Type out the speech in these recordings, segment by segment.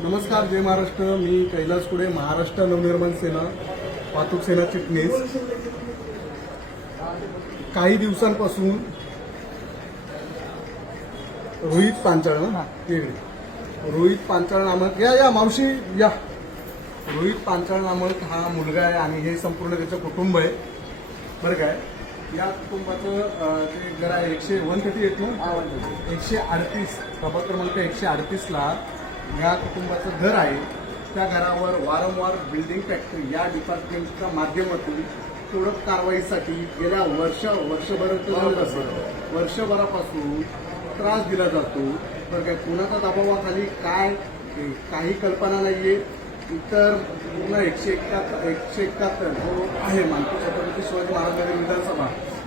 नमस्कार जय महाराष्ट्र. मी कैलास कुडे महाराष्ट्र नवनिर्माण सेना वाहतूक सेना चिटणीस. काही दिवसांपासून रोहित पांचाळ ना इकडे. रोहित पांचाळ नामक या या मावशी या. रोहित पांचाळ नामक हा मुलगा आहे आणि हे संपूर्ण त्याचं कुटुंब आहे. बरं काय या कुटुंबाचं ते जे घर आहे एकशे वन थर्टी एट एकशे अडतीस प्रभाग क्रमांक एकशे अडतीसला या कुटुंबाचं घर आहे. त्या घरावर वारंवार बिल्डिंग फॅक्टरी या डिपार्टमेंटच्या माध्यमातून तोडक कारवाईसाठी गेल्या वर्ष वर्षभर वर्षभरापासून त्रास दिला जातो. तर काय कुणाच्या दबावाखाली काय काही कल्पना नाहीये. इतर पूर्ण एकशे एकाहत्तर एकशे एकाहत्तर जो आहे मानपूर छत्रपती शिवाजी महाराज नगर विधानसभा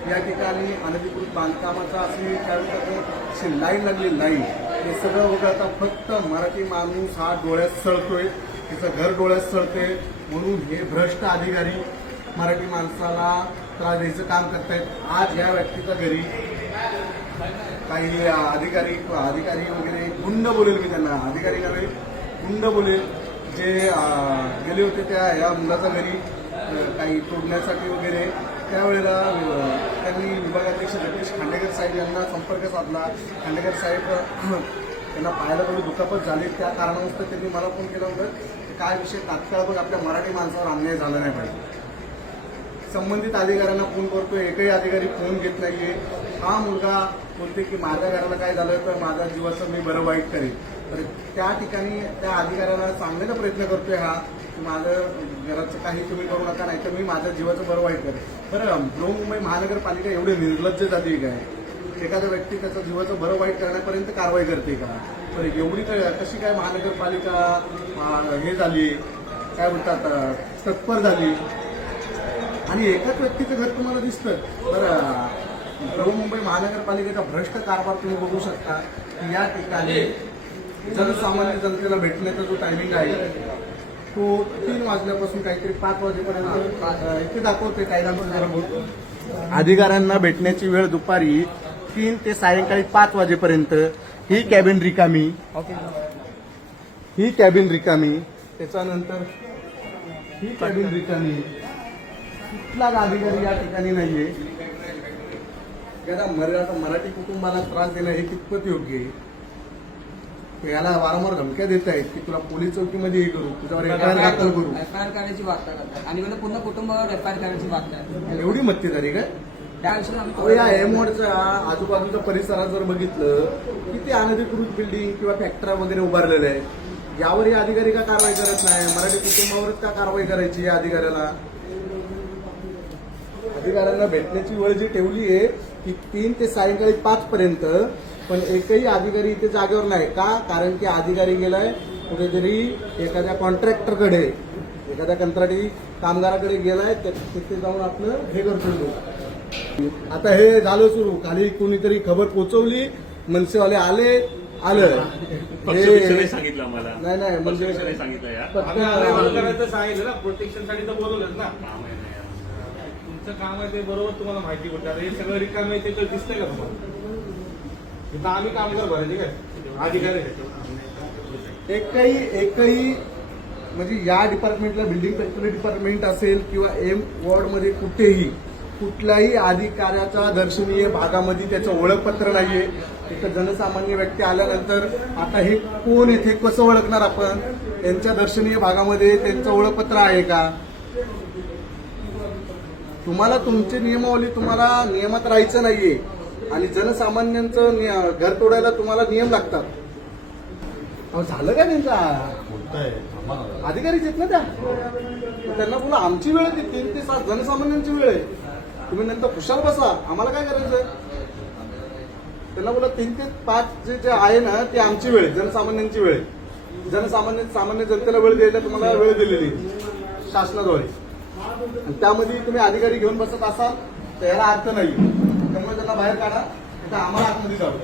या ठिकाणी अनधिकृत बांधकामाचा असे अशी लाईन लागली लाईन. हे सगळं वगळता फक्त मराठी माणूस हा डोळ्यात सळतोय. तिचं घर डोळ्यात सळतंय. म्हणून हे भ्रष्ट अधिकारी मराठी माणसाला त्रास द्यायचं काम करतायत. आज या व्यक्तीच्या घरी काही अधिकारी अधिकारी वगैरे गुंड बोलेल मी त्यांना. अधिकारी नव्हे गुंड बोलेल. जे गेले होते त्या या मुलाच्या घरी काही तोडण्यासाठी वगैरे. त्यावेळेला त्यांनी विभागाध्यक्ष जगदीश खांडेकर साहेब यांना संपर्क साधला. खांडेकर साहेब त्यांना पाहायला थोडी दुखापत झाली. त्या कारणावस्तव त्यांनी मला फोन केला होता. की काय विषय तात्काळ बघ आपल्या मराठी माणसावर अन्याय झाला नाही पाहिजे. संबंधित अधिकाऱ्यांना फोन करतो. एकही अधिकारी फोन घेत नाहीये. हा मुलगा बोलते की माझ्या घराला काय झालं तर माझ्या जीवाचं मी बरं वाईट करेन. तर त्या ठिकाणी त्या अधिकाऱ्याला सांगण्याचा प्रयत्न करतोय हा की माझं घराचं काही तुम्ही करू नका नाही तर मी माझ्या जीवाचं बरं वाईट करेन. बरं बृहमुंबई महानगरपालिका एवढी निर्लज्ज झाली काय? एखाद्या व्यक्ती त्याचं जीवाचं बरं वाईट करण्यापर्यंत कारवाई करते का? तर एवढी कशी काय महानगरपालिका हे झाली? काय म्हणतात तत्पर झाली? आणि एकाच व्यक्तीचं घर तुम्हाला दिसतं. बरं बृहमुंबई महानगरपालिकेचा भ्रष्ट कारभार तुम्ही बघू शकता. की या ठिकाणी जनसामान्य जनतेला भेटण्याचा जो टायमिंग आहे तो तीन वाजल्यापासून काहीतरी पाच वाजेपर्यंत इथे दाखवते कायदा अधिकाऱ्यांना भेटण्याची वेळ दुपारी तीन ते सायंकाळी पाच वाजेपर्यंत ही कॅबिन रिकामी. ही कॅबिन रिकामी. त्याच्यानंतर ही कॅबिन रिकामी. कुठलाच अधिकारी या ठिकाणी नाहीये. मराठी कुटुंबाला त्रास देणं हे कितपत योग्य आहे. याला वारंवार धमक्या देत आहेत की तुला पोलीस चौकीमध्ये हे करू तुझ्यावर एफ आय आर दाखल करू. एफ आय आर करण्याची वार्ता करतात. आणि मला पूर्ण कुटुंबावर एफ आय आर करण्याची वार्ता एवढी मत्तेदारी काय त्याविषयी आम्ही अहो, या एमवडच्या आजूबाजूच्या परिसरात जर बघितलं किती अनधिकृत बिल्डिंग किंवा फॅक्टऱ्या वगैरे उभारलेल्या आहेत. यावर हे अधिकारी का कारवाई करत नाही? मराठी कुटुंबावरच का कारवाई करायची या अधिकाऱ्याला? अधिकाऱ्यांना भेटण्याची वेळ जी ठेवली आहे ती तीन ते सायंकाळी पाच पर्यंत पण एकही अधिकारी इथे जागेवर नाही. का? कारण की अधिकारी गेलाय कुठेतरी एखाद्या कॉन्ट्रॅक्टरकडे एखाद्या कंत्राटी कामगाराकडे गेलाय तिथे जाऊन आपलं हे करतो तो. आता हे झालं सुरू. खाली कोणीतरी खबर पोचवली मनसेवाले आले आलं. हे. सांगितलं आम्हाला. नाही नाही म्हणजे सांगितलं सांगितलं ना. प्रोटेक्शनसाठी तर बोलवलंच ना. काम आहे नाही यार. तुमचं काम आहे ते बरोबर तुम्हाला माहिती पडतं आता हे सगळं रिकाम आहे ते तर दिसतंय का तुम्हाला? इथं आम्ही काम भरायचे काय अधिकारी आहे. एकही एकही म्हणजे या डिपार्टमेंटला बिल्डिंग फॅक्टरी डिपार्टमेंट असेल किंवा एम वॉर्डमध्ये कुठेही कुठल्याही अधिकाऱ्याचा दर्शनीय भागामध्ये त्याचं ओळखपत्र नाहीये. तिथं जनसामान्य व्यक्ती आल्यानंतर आता हे कोण येथे कसं ओळखणार आपण? त्यांच्या दर्शनीय भागामध्ये त्यांचं ओळखपत्र आहे का? तुम्हाला तुमची नियमावली तुम्हाला नियमात राहायचं नाहीये. आणि जनसामान्यांचं निय- घर तोडायला तुम्हाला नियम लागतात. अहो झालं का त्यांचा? अधिकारीच आहेत ना त्या. तर त्यांना बोला आमची वेळ आहे ती तीन ते सात जनसामान्यांची वेळ आहे. तुम्ही नंतर खुशाल बसा आम्हाला काय करायचं त्यांना बोला तीन ते पाच जे जे आहे ना ती आमची वेळ आहे जनसामान्यांची वेळ आहे. जनसामान्य सामान्य जनतेला वेळ द्यायला तुम्हाला वेळ दिलेली आहे. शासनाद्वारे. आणि त्यामध्ये तुम्ही अधिकारी घेऊन बसत असाल तर याला अर्थ नाही. त्यांना बाहेर काढा आम्हाला आतमध्ये जाऊ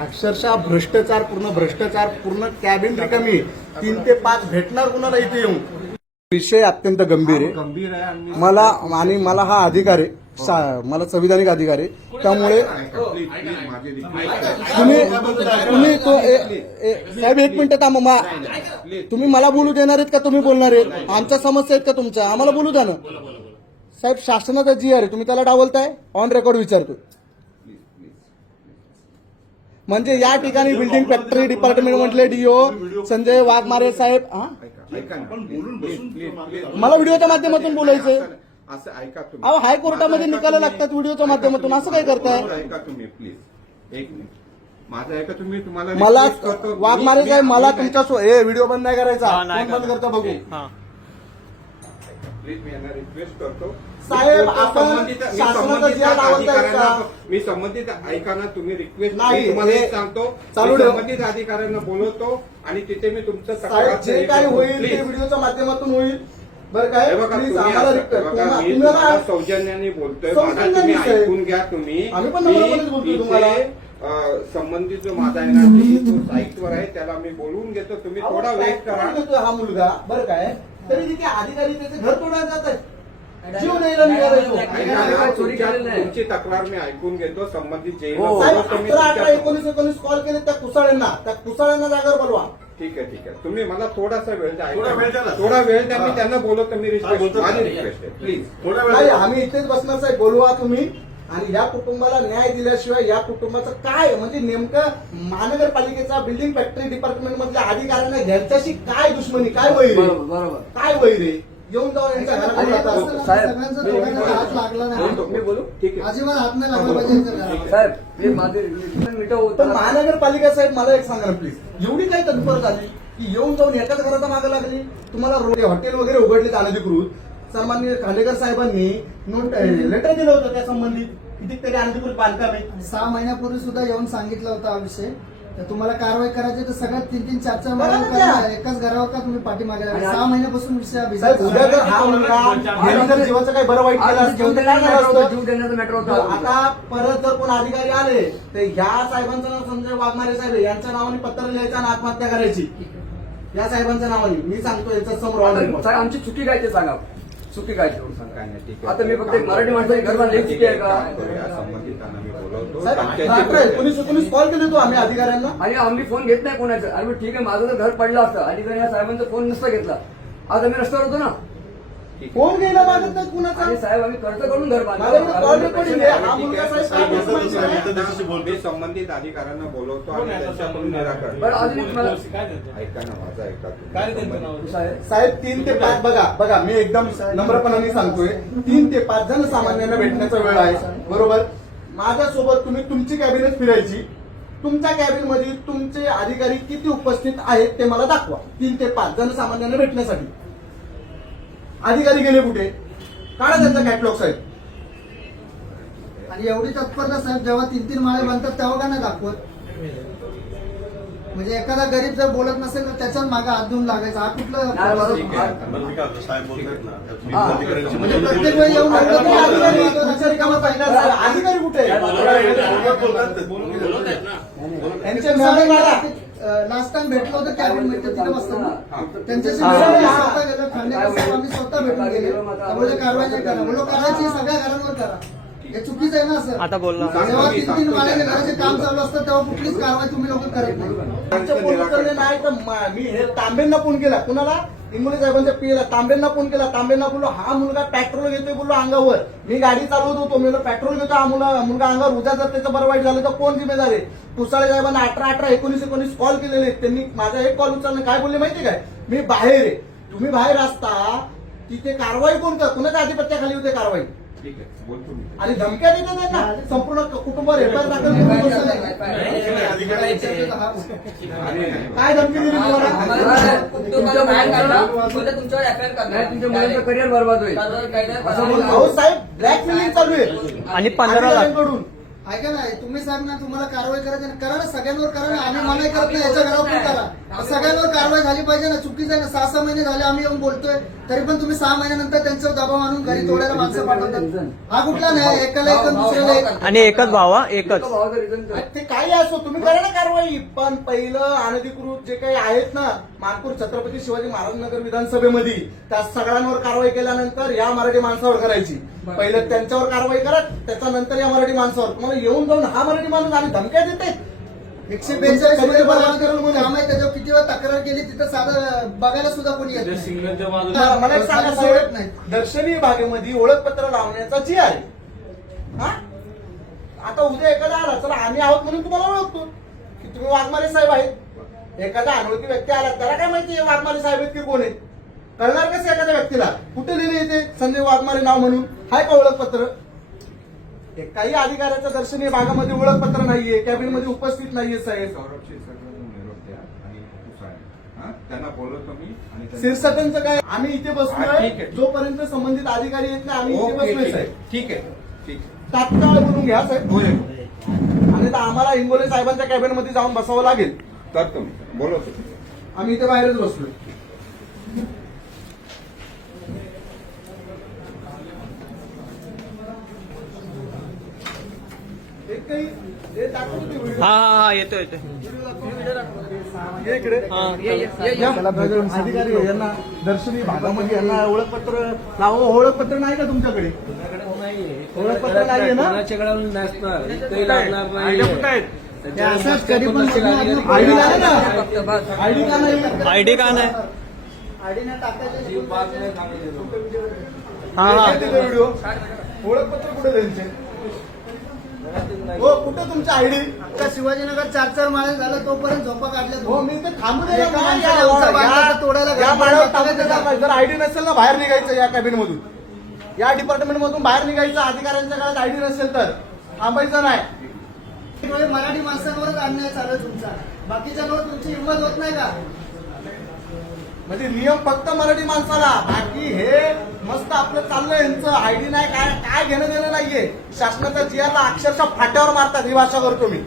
अक्षरशः भ्रष्टाचार पूर्ण भ्रष्टाचार पूर्ण कॅबिन रिकामी. तीन ते पाच भेटणार कुणाला इथे येऊन? विषय अत्यंत गंभीर आहे. गंभीर आहे आणि मला आणि मला हा अधिकार आहे. मला संविधानिक अधिकार आहे. त्यामुळे. तुम्ही तुम्ही तो साहेब एक मिनिट थांबा मा- तुम्ही मला बोलू देणार आहेत का? तुम्ही बोलणार आहेत. आमच्या समस्या आहेत का तुमच्या? आम्हाला बोलू द्या ना. साहेब शासनाचा जी आहे तुम्ही त्याला डावलताय? ऑन रेकॉर्ड विचारतो म्हणजे या ठिकाणी बिल्डिंग फॅक्टरी डिपार्टमेंट मधले डीओ संजय वाघमारे साहेब हा. मला व्हिडिओच्या माध्यमातून बोलायचंय. असं ऐका तुम्ही अहो हायकोर्टामध्ये निकाल लागतात व्हिडिओच्या माध्यमातून. असं काय करताय? ऐका तुम्ही प्लीज एक मिनिट माझं ऐका तुम्ही तुम्हाला मला. वाघमारे साहेब मला तुमच्या व्हिडिओ बंद नाही करायचा. बंद करतो बघू. प्लीज मी यांना रिक्वेस्ट करतो साहेब, मी आपण संबंधित- मी शासनाचा संबंधित जी आर लावताय अधिकाऱ्यांना का? मी संबंधित ऐका ना तुम्ही रिक्वेस्ट नाही, मी तुम्हाला हे एक सांगतो चालू मी ठेव. संबंधित अधिकाऱ्यांना बोलवतो आणि तिथे मी तुमचं साहेब जे हे करतो. होईल ते Please. व्हिडिओच्या माध्यमातून होईल बरं काय हे बघा प्लीज तुम्ही आम्हाला असं- रिक्वेस्ट बघा, तुम्हाला- मी तुम्हाला तुम्हाला सौजन्याने बोलतोय माझा सौजन्याने तुम्ही साहेब. ऐकून घ्या तुम्ही आम्ही पण मी नम्रपणेच बोलतोय इथे, तुम्हाला. अं, संबंधित जो माझा आहे ना जो साईटवर आहे त्याला मी बोलवून घेतो तुम्ही अहो, थोडा वेट करा हा मुलगा बरं काय तरी तिथे अधिकारी त्याचे घर तोडायला जात आहेत जीव. तुमची तक्रार मी ऐकून घेतो संबंधित जे हो. अठरा एकोणीस एकोणीस कॉल केले त्या कुसाळ्यांना त्या कुसाळ्यांना जागेवर बोलवा ठीक आहे ठीक आहे तुम्ही मला थोडासा वेळ द्या थोडा वेळ द्या ऐका. ना. थोडा वेळ द्या मी. त्यांना बोलवतो मी रिक्वेस्ट बोलतो माझी ना. रिक्वेस्ट आहे प्लीज थोडा वेळ नाही द्या. आम्ही इथेच बसणार साहेब बोलवा तुम्ही आणि या कुटुंबाला न्याय दिल्याशिवाय या कुटुंबाचं काय? म्हणजे नेमकं महानगरपालिकेचा बिल्डिंग फॅक्टरी डिपार्टमेंट मधल्या अधिकाऱ्यांना ह्यांच्याशी काय दुश्मनी? काय वैर? आहे? बरोबर बरोबर. काय वैर? आहे येऊन जाऊन यांच्या आहे. अजिबात हात नाही लागला पाहिजे यांच्या घराला. साहेब हे माझे पण महानगरपालिका साहेब मला एक सांगा ना प्लीज एवढी काय तत्पर झाली की येऊन जाऊन एकाच घराचा मागे लागली? तुम्हाला रोड हॉटेल वगैरे उघडले अनधिकृत. सन्माननीय खांडेकर साहेबांनी नोट लेटर दिलं होतं त्या संबंधित कितीतरी अनधिकृत बांधकाम. आहे सहा महिन्यापूर्वी सुद्धा येऊन सांगितलं होतं हा विषय. तर तुम्हाला कारवाई करायची तर सगळ्यात तीन तीन चार चार. एकाच घरावर का तुम्ही पाठीमागे लागले? सहा महिन्यापासून विषय हा साहेब बिझनेस उद्या जर हा मुलगा ह्याने जर जीवाचं काही बरं वाईट केलं असतं जीव तर काय देण्याचा झालं मॅटर होता असतं? जीव देण्याचा मॅटर तर होता आता परत जर कोण अधिकारी आले तर ह्या साहेबांचं नाव संजय वाघमारे साहेब आहे. यांच्या नावाने पत्र लिहायचं आणि आत्महत्या करायची. या साहेबांच्या नावाने. मी सांगतो याच्या समोर ऑर्डर आमची चुकी काय ते सांगा. चुकी काय सांगा काय नाही, ठीक आहे. आता मी फक्त एक मराठी माणसाची घर बांधली चुकी आहे करूया, का? संबंधितांना मी बोलवतो. साहेब त्यांच्याशी अठरा एकोणीस एकोणीस कॉल केले तो आम्ही अधिकाऱ्यांना? आणि आम्ही फोन घेत नाही कोणाचं. आणि मग ठीक आहे माझं जर घर पडलं असतं. अधिकारी या साहेबांचा फोन नसता घेतला. आज आम्ही रस्त्यावर होतो ना. फोन घ्यायला मागत नाही कुणाचा? आणि साहेब आम्ही खर्च करून घर माझ्याकडे call recording आहे. हा ठीक मुलगा आहे. साहेब काय बोलतो माहिती आहे? मी संबंधित अधिकाऱ्यांना बोलवतो आणि त्यांच्याकडून निराकरण. बरं अजून एक मला ऐका ना माझा ऐका तुम्ही. काय रे त्यांचं नाव? साहेब. साहेब तीन ते पाच बघा बघा मी एकदम नम्रपणाने सांगतोय. तीन ते पाच जनसामान्यांना भेटण्याचा वेळ आहे. बरोबर? माझ्यासोबत तुम्ही तुमची कॅबिनेट फिरायची. तुमच्या कॅबिनमध्ये तुमचे अधिकारी किती उपस्थित आहेत ते मला दाखवा. तीन ते पाच जनसामान्यांना भेटण्यासाठी. अधिकारी गेले कुठे? काढा त्यांचा कॅटलॉग साहेब. आणि एवढी तत्परता साहेब जेव्हा तीन तीन माळे बांधतात तेव्हा का नाही दाखवत? म्हणजे एखादा गरीब जर बोलत नसेल तर त्याच्याच मागे हात धुवून लागायचा. हा. कुठलं ना. म्हणजे प्रत्येक. वेळी येऊन अधिकारी कुठे आहे? बोलत बोलतात? ते. बोलत आहेत ना. यांचे मॅडम काढा. लास्ट टाइम भेटलो होतं कॅबिनमध्ये तिथे बसताना त्यांच्याशी भेटलो, मी स्वतः गेलो. खांडेकर साहेब आम्ही स्वतः भेटून गेले त्यामुळे कारवाई नाही करा. बोलो करायची सगळ्या घरांवर करा. हे चुकीचं आहे ना सर? आता बोलला. जेव्हा तीन तीन माळ्याचे घराचे काम चालू असतं तेव्हा कुठलीच कारवाई तुम्ही लोक करत नाही. फोन उचलले नाही तर मा- मी हे तांबेंना फोन केला. कुणाला? इंगोली साहेबांच्या पियला तांबेंना फोन केला. तांबेंना बोललो हा मुलगा पेट्रोल घेतोय बोललो अंगावर. मी गाडी चालवत होतो. मी पेट्रोल घेतो हा मुला मुलगा अंगावर. उद्या जर त्याचं बरं वाईट झालं तर कोण जिम्मेदार आहे? कुसाळे साहेबांना अठरा अठरा एकोणीस एकोणीस कॉल केलेले आहेत. त्यांनी माझा एक कॉल उचलला. काय बोलले माहिती काय? मी बाहेर आहे. तुम्ही बाहेर असता तिथे कारवाई कोण कर कुणाच्या आधिपत्याखाली होते कारवाई? ठीक आहे बोलतो मी. आणि धमक्या देतात त्यांना संपूर्ण कुटुंबावर एफआयआर दाखल करून. काय धमकी दिली तुम्हाला? तुमच्या तुमच्यावर एफआयआर करणार तुमच्या मुलांचं करिअर बरबाद होईल. अहो साहेब ब्लॅकमेलिंग चालू आहे. आणि पंधरा लाख. अधिकाऱ्यांकडून. ऐका ना तुम्ही सांग ना तुम्हाला कारवाई करायची आहे, करा ना सगळ्यांवर करा ना. आम्ही मनाई करत नाही याच्या घरावर पण करा. कारवाई झाली पाहिजे ना चुकीचं आहे ना सहा सहा महिने झाले आम्ही येऊन बोलतोय तरी पण तुम्ही सहा महिन्यानंतर त्यांच्यावर दबाव आणून घरी तोडायला माणसं पाठवतात. हा कुठला नाही एकाला एक आणि दुसऱ्याला एक आणि एकच भावा एकच. ते काही असो तुम्ही करा ना कारवाई. पण पहिलं अनधिकृत जे काही आहेत ना नागपूर छत्रपती शिवाजी महाराज नगर विधानसभेमध्ये त्या सगळ्यांवर कारवाई केल्यानंतर या मराठी माणसावर करायची. पहिले त्यांच्यावर कारवाई करा त्याच्यानंतर या मराठी माणसावर. तुम्हाला येऊन जाऊन हा मराठी माणूस आणि धमक्या देते एकशे बेचाळीस त्याच्यावर किती वेळा तक्रार केली तिथं साधं बघायला सुद्धा कोणी येत त्या नाही. सिग्नलच्या मला बाजूला एक सांगा मला साहेब, आवडत नाही. दर्शनीय बागेमध्ये ओळखपत्र लावण्याचा जी आहे. हा? आता उद्या एखादा आला चला आम्ही आहोत म्हणून तुम्हाला ओळखतो. की तुम्ही वाघमारे साहेब आहेत. एखादा अनोळखी व्यक्ती आला त्याला काय माहिती आहे वाघमारे साहेब आहेत की कोण आहेत? कळणार कसं एखाद्या व्यक्तीला? कुठे लिहिले येते संजय वाघमारे नाव म्हणून? हाय का ओळखपत्र? एकाही अधिकाऱ्याचं दर्शनीय भागामध्ये ओळखपत्र नाहीये कॅबिनमध्ये उपस्थित नाहीये साहेब. हा? त्यांना बोलवतो मी काय? आम्ही इथे बसलोय. आहे. जोपर्यंत संबंधित अधिकारी येत नाही आम्ही इथे बसलोय आहे. साहेब. ठीक आहे. ठीक आहे. तात्काळ बोलून घ्या साहेब. आणि आम्हाला इंगोले साहेबांच्या कॅबिनमध्ये जाऊन बसावं लागेल. करतो मी. बोलवतो. आम्ही इथे बाहेरच बसलोय. हे. हा हा हा येतो येतो अधिकारी यांना दर्शनी भागामध्ये यांना ओळखपत्र लावा. ओळखपत्र नाही का तुमच्याकडे? ओळखपत्र नाही ना? आयडी का नाही? आयडी का नाही? आयडी नाही टाकायची हा हा. हे. ओळखपत्र कुठे त्यांचे? हो कुठे तुमची आयडी आता शिवाजीनगर चार चार माळे झालं तोपर्यंत झोपा काढल्या हो मी ते थांबू दे एका माणसाला उंचा बांधला तर तोडायला या घालून माळ्यावर टाकायचं थांबू दे का? जर आयडी नसेल ना बाहेर निघायचं या कॅबिन मधून या डिपार्टमेंट मधून बाहेर निघायचं अधिकाऱ्यांच्या काळात आयडी नसेल तर. थांबायचं नाही. त्यामुळे मराठी माणसांवरच अन्याय चालू आहे तुमचा. बाकीच्यांवर तुमची हिंमत होत नाही का? म्हणजे नियम फक्त मराठी माणसाला बाकी हे मस्त आपलं चाललंय यांचं. आयडी नाही काय काय घेणं देणं नाहीये. शासनाच्या जियाला अक्षरशः फाट्यावर मारतात ही भाषा करतो मी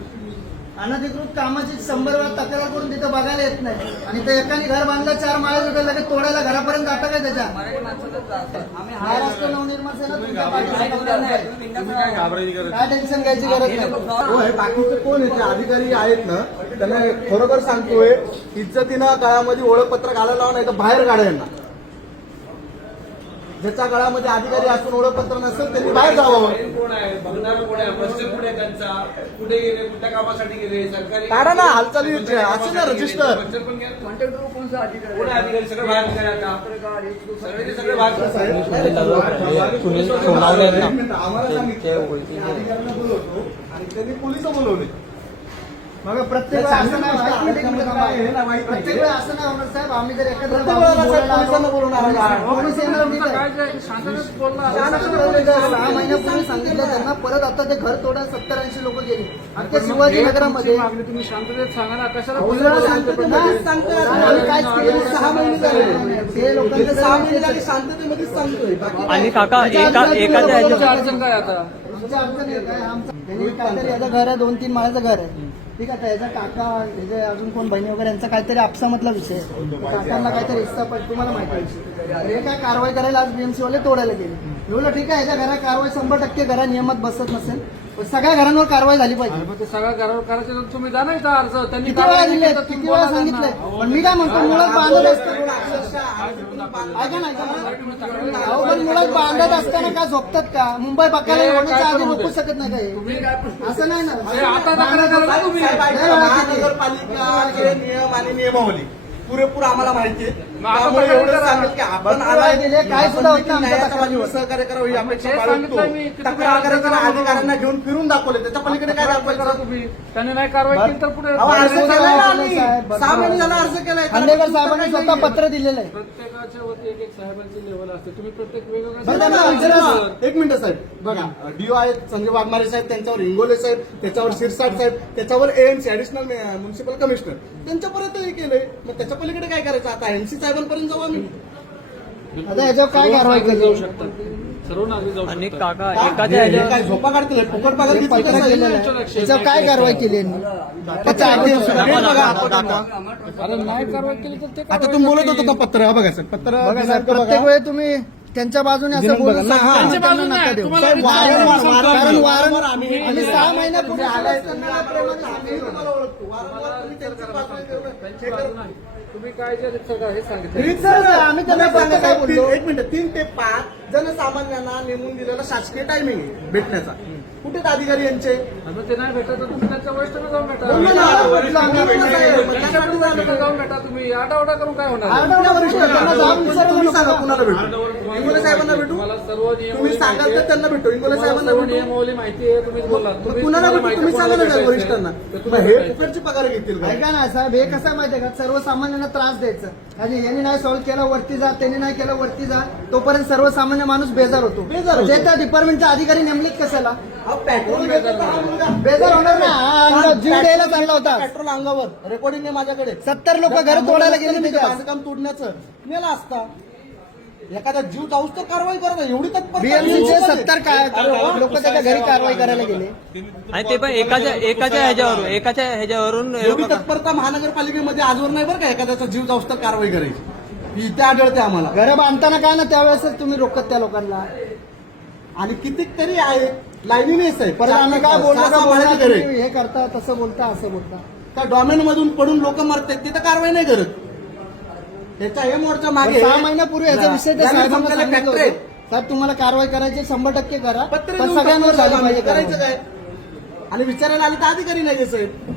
अनधिकृत कामाची शंभर वेळा तक्रार करून तिथं बघायला येत नाही. आणि ते एकाने घर बांधलं चार माळे तिथं लगेच तोडायला घरापर्यंत जातं काय त्याच्या? महाराष्ट्र नवनिर्माण सेना काय टेन्शन घ्यायची गरज नाही. बाकीचे कोण जे अधिकारी आहेत ना त्यांना खरोखर सांगतोय इज्जतीनं काळामध्ये ओळखपत्र घालायला लावा नाही तर बाहेर काढा यांना. ज्याच्या काळामध्ये अधिकारी असून ओळखपत्र नसेल त्यांनी बाहेर जावं. कोण आहे? बघणार कोण आहे? प्रश्न कुठे आहे त्यांचा. कुठे गेले? कुठल्या कामासाठी गेले? सरकारी काढा ना हालचाली असे ना रजिस्टर कोण आहे अधिकारी? सगळे बाहेर निघाले आता. सगळे आम्हाला सांगितलं. आणि त्यांनी पोलीस बोलवले. मग प्रत्येक वेळा असं नाही होणार. प्रत्येक. वेळा असं नाही साहेब आम्ही जर एकत्र प्रत्येक वेळेला साहेब बोलायला आलो- पोलिसांना बोलवणार आहे. पोलीस येणार मी तर. सहा महिन्यापूर्वी सांगितलं त्यांना परत आता ते घर तोडा सत्तर ऐंशी लोक गेली अख्ख्या शिवाजीनगरामध्ये तुम्ही शांततेत सांगा ना कशाला उलट सांगतो ना. आम्ही काहीच केलं नाही. सहा महिने झाले. ते लोकांचं सहा महिने झाले शांततेमध्येच सांगतोय बाकी आणि काका एका ह्याच्या अडचण काय आता आमच्या अडचण आहे काय आमचं त्यांनी काहीतरी याचं घर आहे दोन तीन माळ्याचं घर आहे ठीक आहे याचा काका याचे अजून कोण बहिणी वगैरे यांचा काहीतरी आपसामधला विषय काकांना काहीतरी हिस्सा पड तुम्हाला माहिती आहे. हे काय कारवाई करायला आज बीएमसी वाले तोडायला गेले. एवढं ठीक आहे याच्या घरा कारवाई शंभर टक्के घरा नियमात बसत नसेल पण सगळ्या घरांवर कारवाई झाली पाहिजे मग ते सगळं करावं करायचं तर तुम्ही जा ना इथं अर्ज त्यांनी किती वेळा कारवाई दिले केली तर तुम्ही किती वेळा बोला सांगितलंय त्यांना. पण मी काय म्हणतो मुळात बांधत असताना ऐका ना ऐका ना. अहो पण मुळात बांधत असताना का झोपतात का मुंबई बघायला हे काय आधी रोखू शकत नाही का तुम्ही हे? काय पण- असं नाही ना आता तक्रार करा ना तुम्ही साहेब, ऐका, महानगरपालिका नियम आणि नियमावली पुरेपूर आम्हाला माहिती आहे त्यामुळे तक्रार एवढं करा. सांगेल की आपण भरपूर आलाय वेळा दिले, काय सुद्धा होत नाही आमच्या न्यायाच्या तक्रारीवर. बाजूने सहकार्य करावं ही अपेक्षा ते बाळगतो. सांगितलं मी की तुम्ही तक्रार अर्ज करायचं करा म्हणून. अधिकाऱ्यांना घेऊन फिरून दाखवले. त्याच्या पलीकडे काय दाखवायचं? तुम्ही त्यांनी नाही कारवाई केली तर पुढे अहो, अर्ज भरपूर केलाय ना वेळा आम्ही. साहेब, भरपूर सहा महिने वेळा. झाला अर्ज केलाय. खांडेकर साहेबांनी स्वतः पत्र दिलेलं आहे. प्रत्येकाच्या वरती एक एक साहेबांची लेवल असते. तुम्ही प्रत्येक वेगवेगळ्या बघा ना, साहेबांची विचारा. level. ना. एक मिनिट साहेब. बघा. डीओ आहेत संजय वाघमारे साहेब त्यांच्यावर इंगोले साहेब त्याच्यावर शिरसाट साहेब त्याच्यावर एएमसी ऍडिशनल म्युन्सिपल कमिशनर त्यांच्यापर्यंत हे केलंय. मग त्याच्या पलीकडे काय करायचं? आता एमसी साहेबांपर्यंत जाऊ आम्ही. आता याच्यावर काय कारवाई केली शकतात. सर्व नागरिक जाऊ आणि शकतात. काका एकाच्या ह्याच्या काय झोपा काढतील? फुकट पगार एक घेतील पत्र कसं? केलेलं आहे? याच्यावर काय कारवाई केली यांनी? त्याच्या आधी बघा, आपण आता अरे नाही कारवाई केली तर ते आता तुम्ही बोलत होतो का पत्र हा बघा सर पत्र बघा बघा. प्रत्येक वेळी तुम्ही त्यांच्या बाजूने असं बघा हा. त्यांना त्यांच्या बाजूने नका नाही, देऊ. तुम्हाला साहेब, विचारायला वारंवार- कारण आम्ही- सहा महिन्यापूर्वी तुम्ही. तुम्ही काय जे हे सांगितलं? रीतसर आम्ही त्यांना काय बोललो? एक मिनिट तीन ते पाच जनसामान्यांना नेमून दिलेला शासकीय टायमिंग आहे भेटण्याचा. कुठे अधिकारी यांचे? आता ते नाही भेटत तर तुम्ही त्यांच्या वरिष्ठांना जाऊन भेटा. बोललो ना, वरिष्ठ आम्ही भेटणार आहे. मग त्याच्यासाठी जायला वरिष्ठांना जाऊन भेटा तुम्ही. आठावडा करून काय होणार? आरडाओरडा वरिष्ठ त्यांना जाऊन विचारायला तुम्ही नको सांगा का? कुणाला भेटू? इंगोले साहेबांना भेटू? तुम्हाला सर्व नियमावली तुम्ही सांगाल तर माहिती त्यांना भेटू. इंगोले आहे. साहेबांना सर्व भेटू? नियमावली माहिती आहे तुम्ही बोला मग तुम्ही कुणाला तुम्हाला भेटू? माहिती तुम्ही सांगा ना कोणाला साहेब वरिष्ठांना. मग हे. फुकटची पगार घेतील का? ऐका ना साहेब हे कसं आहे माहितीये का? सर्वसामान्यांना त्रास द्यायचं. आणि यांनी नाही सॉल्व्ह केला वरती जा. त्यांनी नाही केलं वरती जा. तोपर्यंत सर्वसामान्य माणूस बेजार होतो. बेजार होतो. जे त्या डिपार्टमेंटचे अधिकारी नेमलेत कशाला? पेट्रोल घेतो का मुलगा? बेजार होणार ना? अंगावर जीव द्यायला चालला होता. पेट्रोल अंगावर. रेकॉर्डिंग आहे माझ्याकडे. सत्तर लोक घर तोडायला गेले तिथे नाही का बांधकाम तोडण्याचं नेला असता. एखादा जीव जाऊस तर कारवाई करत एवढी तत्पर बीएमसीचे सत्तर लोक त्याच्या घरी कारवाई करायला गेले. आणि ते पण एकाच्या एकाच्या ह्याच्यावरून एकाच्या ह्याच्यावरून एवढी तत्परता महानगरपालिकेमध्ये आजवर नाही बरं का एखाद्याचा जीव जाऊस तर कारवाई करायची. ही इथे आढळते आम्हाला. घर बांधताना काय ना त्यावेळेसच तुम्ही रोखत त्या लोकांना. आणि कितीक तरी आहे लाईनीनेच आहे परत आम्ही काय बोलणार हे करता तसं बोलता असं बोलता. त्या डॉमेन मधून पडून लोक मरतात तिथं कारवाई नाही करत. त्याच्या हे मोर्चा मागे सहा महिन्यापूर्वी याचा विषय. साहेब तुम्हाला कारवाई करायची शंभर टक्के करा. पत्र सगळ्यांवर झाली पाहिजे करायचं. काय? आणि विचारायला आले तर अधिकारी नाही साहेब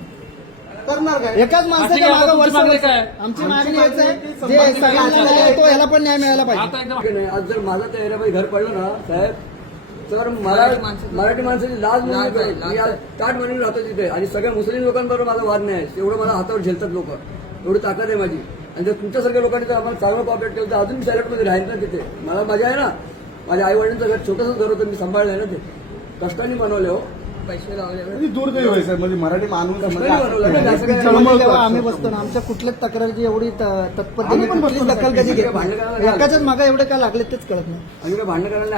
करणार काय? एकाच माणसाच्या? आमची मागणी हेच आहे जे सगळ्यांना तो ह्याला पण न्याय मिळाला पाहिजे. आज जर माझं त्या एरियामध्ये घर पडलं ना साहेब तर मला मराठी माणसाची लाज म्हणून मी मी आज ताट म्हणून राहतो तिथे. आणि सगळ्या मुस्लिम लोकांबरोबर माझा वाद नाही. आहे एवढं मला हातावर झेलतात लोक. एवढी ताकद आहे माझी. आणि जर तुमच्यासारख्या लोकांनी जर आम्हाला चांगलं कॉपरेट केलं तर अजून मी सॅलेटमध्ये राहील ना तिथे. मला मजा आहे ना. माझ्या आई वडिलांचं घर छोटंसं घर होतं मी सांभाळलंय ना ते. कष्टाने बनवले हो. पैसे लावले. दुर्दैव आहे म्हणजे मराठी माणूस आम्ही बसतो ना आमच्या कुठल्याच तक्रारीची एवढी तत्परतेने कुठलीच दखल कधी घेत भांडण. एकाच्याच मागे एवढे काय लागले तेच कळत नाही. भांडण करायला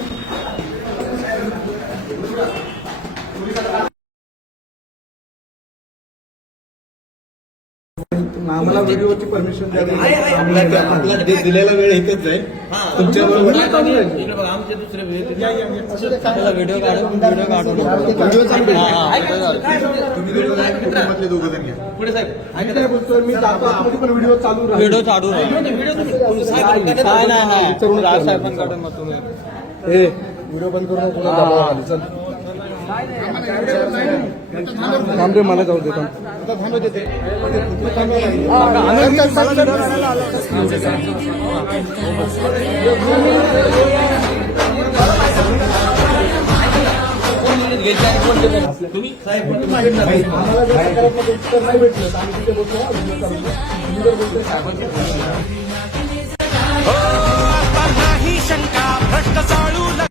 आम्हाला व्हिडिओची परमिशन दिलेला वेळ एकच आहे. तुमच्या व्हिडिओ काढून व्हिडिओ काढून दोघं जण घ्या काय पण व्हिडिओ चालू व्हिडिओ चालू राहा. नाही मग तुम्ही व्हिडिओ बंद करून. चल. थांब मला जाऊ दे हो, नाही शंका भ्रष्ट चाळू